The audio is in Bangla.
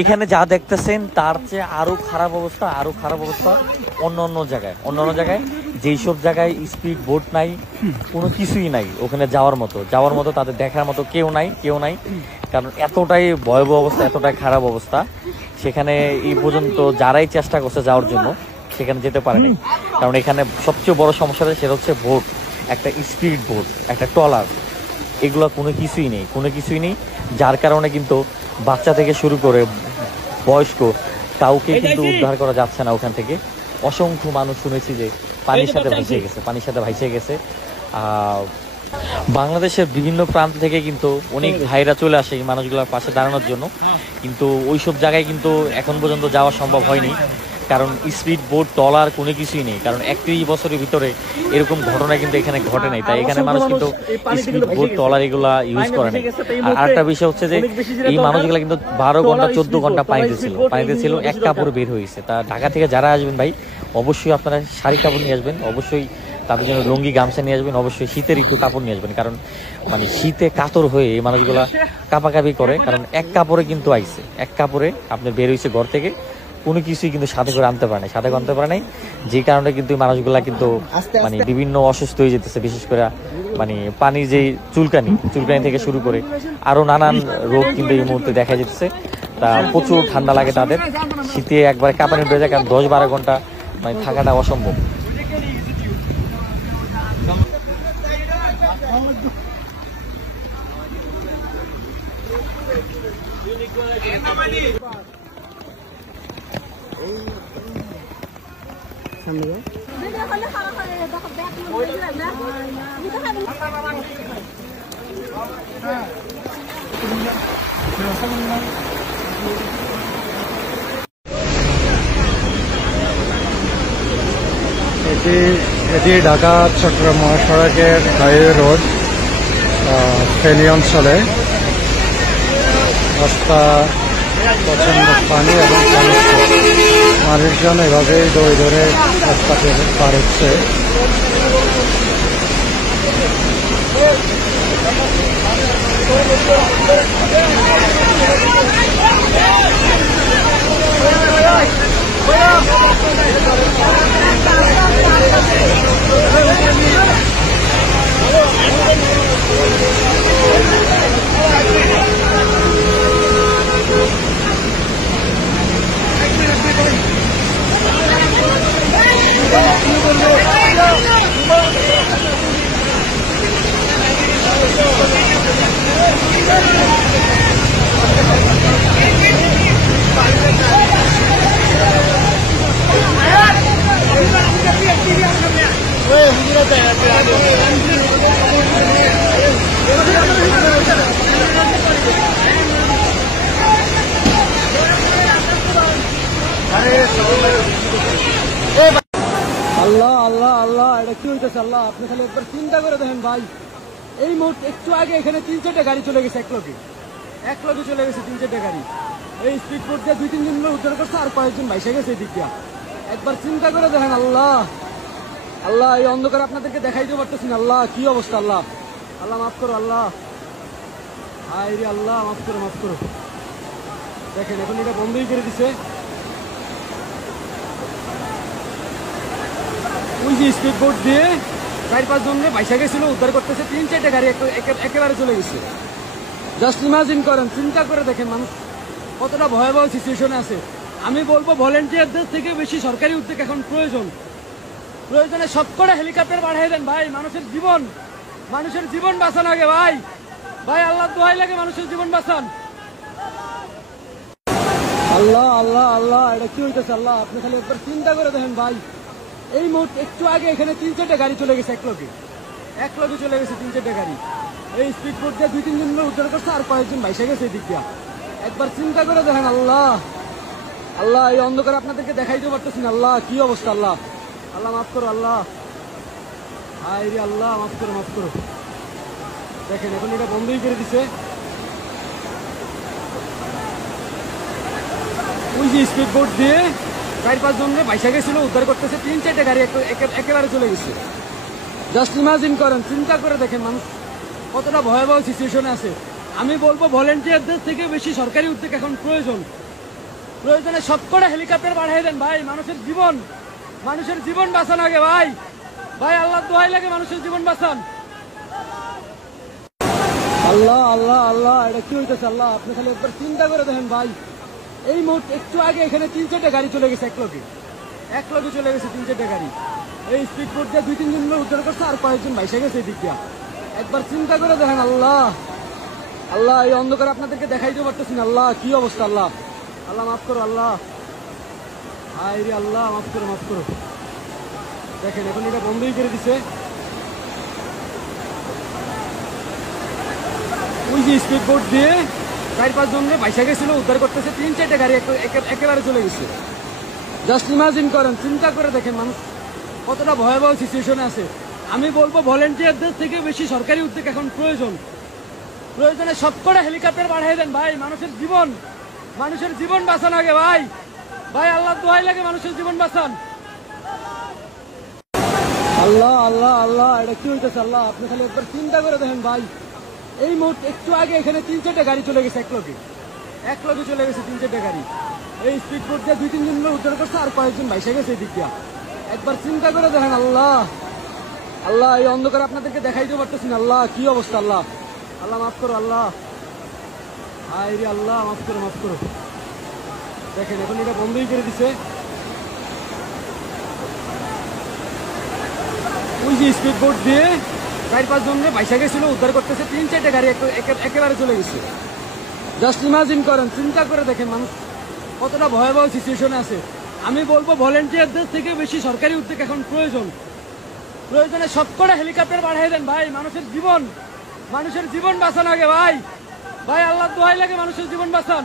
এখানে যা দেখতেছেন তার চেয়ে আরো খারাপ অবস্থা অন্য জায়গায় যেই সব জায়গায় স্পিড বোট নাই, কোনো কিছুই নাই ওখানে যাওয়ার মতো তাদের দেখার মতো কেউ নাই, কারণ এতটাই ভয়াবহ অবস্থা, এতটাই খারাপ অবস্থা। সেখানে এই পর্যন্ত যারাই চেষ্টা করছে যাওয়ার জন্য সেখানে যেতে পারেনি, কারণ এখানে সবচেয়ে বড় সমস্যাটা সেটা হচ্ছে বোট, একটা স্পিড বোট, একটা ট্রলার, এগুলো কোনো কিছুই নেই, যার কারণে কিন্তু বাচ্চা থেকে শুরু করে বয়স্ক কাউকে কিন্তু উদ্ধার করা যাচ্ছে না ওখান থেকে। অসংখ্য মানুষ শুনেছি যে পানির সাথে ভাইসে গেছে। বাংলাদেশের বিভিন্ন প্রান্ত থেকে কিন্তু অনেক ভাইরা চলে আসে এই মানুষগুলোর পাশে দাঁড়ানোর জন্য, কিন্তু ওইসব জায়গায় কিন্তু এখন পর্যন্ত যাওয়া সম্ভব হয়নি, কারণ স্পিড বোট ট্রলার কোনো কিছুই নেই, কারণ 31 বছরের ভিতরে এরকম ঘটনা কিন্তু এখানে ঘটে নাই। তাই এখানে মানুষ কিন্তু স্পিড বোট ট্রলার এগুলা ইউজ করে নাই। আর আরেকটা বিষয় হচ্ছে যে এই মানুষগুলা কিন্তু 12 ঘন্টা 14 ঘন্টা পানিতে ছিল, এক কাপড় বের হয়েছে। তা ঢাকা থেকে যারা আসবেন ভাই, অবশ্যই আপনারা শাড়ি কাপড় নিয়ে আসবেন, অবশ্যই তাদের জন্য লুঙ্গি গামছা নিয়ে আসবেন, অবশ্যই শীতের একটু কাপড় নিয়ে আসবেন, কারণ মানে শীতে কাতর হয়ে এই মানুষগুলা কাঁপাকাঁপি করে, কারণ এক কাপড়ে কিন্তু আইছে, এক কাপড়ে আপনি বের হয়েছে ঘর থেকে, কোনো কিছুই কিন্তু সাথে করে আনতে পারে নাই, যে কারণে কিন্তু মানুষগুলা কিন্তু মানে বিভিন্ন অসুস্থ হয়ে যেতেছে, বিশেষ করে মানে পানির যে চুলকানি থেকে শুরু করে আরো নানান রোগ কিন্তু এই মুহূর্তে দেখা যেতেছে। তা প্রচুর ঠান্ডা লাগে তাদের, শীতে একবারে কাঁপানি হয়ে যায়, কারণ 10-12 ঘন্টা মানে থাকাটা অসম্ভব। এটি ঢাকা চট্টগ্রাম মহাসড়কের হাইওয়ে রোড, ফেনী অঞ্চলে। রাস্তা প্রচন্ড পানি এবং মানুষজন এভাবেই দৌড়ে ধরে রাস্তাকে পার হচ্ছে। আল্লাহ আল্লাহ আল্লাহ, এটা কি হইতেছে আল্লাহ? আপনি খালি একবার চিন্তা করে দেখেন ভাই, এই মুহূর্তে একটু আগে এখানে 3-4টা গাড়ি চলে গেছে, এক লগে চলে গেছে 3-4টা গাড়ি। এই স্পিড বোট দিয়ে 2-3 জন উদ্ধার করছে, আর কয়েকজন ভাইসে গেছে এদিক দিয়া। একবার চিন্তা করে দেখেন আল্লাহ আল্লাহ, এই অন্ধকার আপনাদেরকে দেখাইতে পারতেছি না। আল্লাহ কি অবস্থা, আল্লাহ আল্লাহ মাফ করো, আল্লাহ হায় রে আল্লাহ, মাফ করো। দেখেন এখন এটা বন্ধই করে দিছে। ওই যে স্পিড বোট দিয়ে 4-5 জন ভাইসা গেছিল, উদ্ধার করতেছে, 3-4টা গাড়ি একেবারে চলে গেছে। জাস্ট ইমাজিন করেন, চিন্তা করে দেখেন মানুষ কতটা ভয়াবহ সিচুয়েশনে আছে। আমি বলবো ভলেন্টিয়ারদের থেকে বেশি সরকারি উদ্যোগ এখন প্রয়োজনে সবকটা হেলিকপ্টার পাঠিয়ে দেন ভাই। মানুষের জীবন বাঁচান আগে ভাই, আল্লাহ দোহাই লাগে, মানুষের জীবন বাঁচান। আল্লাহ আল্লাহ আল্লাহ, এটা কি হইতেছে আল্লাহ? আপনি খালি একবার চিন্তা করে দেখেন ভাই, এই মুহূর্তে একটু আগে এখানে 3-4টা গাড়ি চলে গেছে, এক লগে চলে গেছে 3-4টা গাড়ি। এই স্পিড বোট দিয়ে 2-3 জন উদ্ধার করছে, আর কয়েকজন ভাইসে গেছে এদিক দিয়া। একবার চিন্তা করে দেখেন আল্লাহ আল্লাহ, এই অন্ধকার আপনাদেরকে দেখাইতে পারতেছি না। আল্লাহ কি অবস্থা, আল্লাহ আল্লাহ মাফ করো, আল্লাহ হায় রে আল্লাহ, মাফ করো। দেখেন এখন এটা বন্ধই করে দিছে। ওই যে স্পিড বোট দিয়ে 4-5 জন ভাইসা গেছিল, উদ্ধার করতেছে, 3-4টা গাড়ি একেবারে চলে গেছে। জাস্ট ইমাজিন করেন, চিন্তা করে দেখেন মানুষ কতটা ভয়াবহ সিচুয়েশনে আছে। আমি বলবো ভলেন্টিয়ারদের থেকে বেশি সরকারি উদ্যোগ এখন প্রয়োজনে সবকটা হেলিকপ্টার পাঠিয়ে দেন ভাই, মানুষের জীবন বাঁচান আগে ভাই। ভাই আল্লাহ দোহাই লাগে, মানুষের জীবন বাঁচান। আল্লাহ আল্লাহ আল্লাহ, এটা কি হইতেছে আল্লাহ? আপনি খালি একবার চিন্তা করে দেখেন ভাই, এই মুহূর্তে একটু আগে এখানে 3-4টা গাড়ি চলে গেছে, এক লগে চলে গেছে 3-4টা গাড়ি। এই স্পিড বোট দিয়ে 2-3 জন লোক উদ্ধার করছে, আর কয়েকজন ভাইসা গেছে এই দিক দিয়া। একবার চিন্তা করে দেখেন আল্লাহ আল্লাহ, এই অন্ধকার আপনাদেরকে দেখাইতে পারতেছি না। আল্লাহ কি অবস্থা, আল্লাহ আল্লাহ মাফ করো, আল্লাহ হায় রে আল্লাহ, মাফ করো। দেখেন এখন এটা বন্ধই করে দিছে। ওই যে স্পিড বোট দিয়ে 4-5 জন ভাইসা গেছিল, উদ্ধার করতেছে, 3-4টা গাড়ি একেবারে চলে গেছে। জাস্ট ইমাজিন করেন, চিন্তা করে দেখেন মানুষ কতটা ভয়াবহ সিচুয়েশনে আছে। আমি বলবো ভলেন্টিয়ারদের থেকে বেশি সরকারি উদ্যোগ এখন প্রয়োজনে সবকটা হেলিকপ্টার পাঠিয়ে দেন ভাই, মানুষের জীবন বাঁচান আগে ভাই। ভাই আল্লাহ দোহাই লাগে, মানুষের জীবন বাঁচান। আল্লাহ আল্লাহ আল্লাহ, এটা কি হইতেছে আল্লাহ? আপনি খালি একবার চিন্তা করে দেখেন ভাই, এই মুহূর্তে একটু আগে এখানে 3-4টা গাড়ি চলে গেছে, এক লগে চলে গেছে 3-4টা গাড়ি। এই স্পিড বোট দিয়ে 2-3 জন লোক উদ্ধার করছে, আর কয়েকজন ভাইসা গেছে এই দিক দিয়া। একবার চিন্তা করে দেখেন আল্লাহ আল্লাহ, এই অন্ধকার আপনাদেরকে দেখাইতে পারতেছি না। আল্লাহ কি অবস্থা, আল্লাহ আল্লাহ মাফ করো, আল্লাহ হায় রে আল্লাহ, মাফ করো। দেখেন এখন এটা বন্ধই করে দিছে। ওই যে স্পিড বোট দিয়ে 4-5 জন ভাইসা গেছিল, উদ্ধার করতেছে, 3-4টা গাড়ি একেবারে চলে গেছে। জাস্ট ইমাজিন করেন, চিন্তা করে দেখেন মানুষ কতটা ভয়াবহ সিচুয়েশনে আছে। আমি বলবো ভলেন্টিয়ারদের থেকে বেশি সরকারি উদ্যোগ এখন প্রয়োজনে সবকটা হেলিকপ্টার পাঠিয়ে দেন ভাই, মানুষের জীবন বাঁচান আগে ভাই। ভাই আল্লাহ দোহাই লাগে, মানুষের জীবন বাঁচান।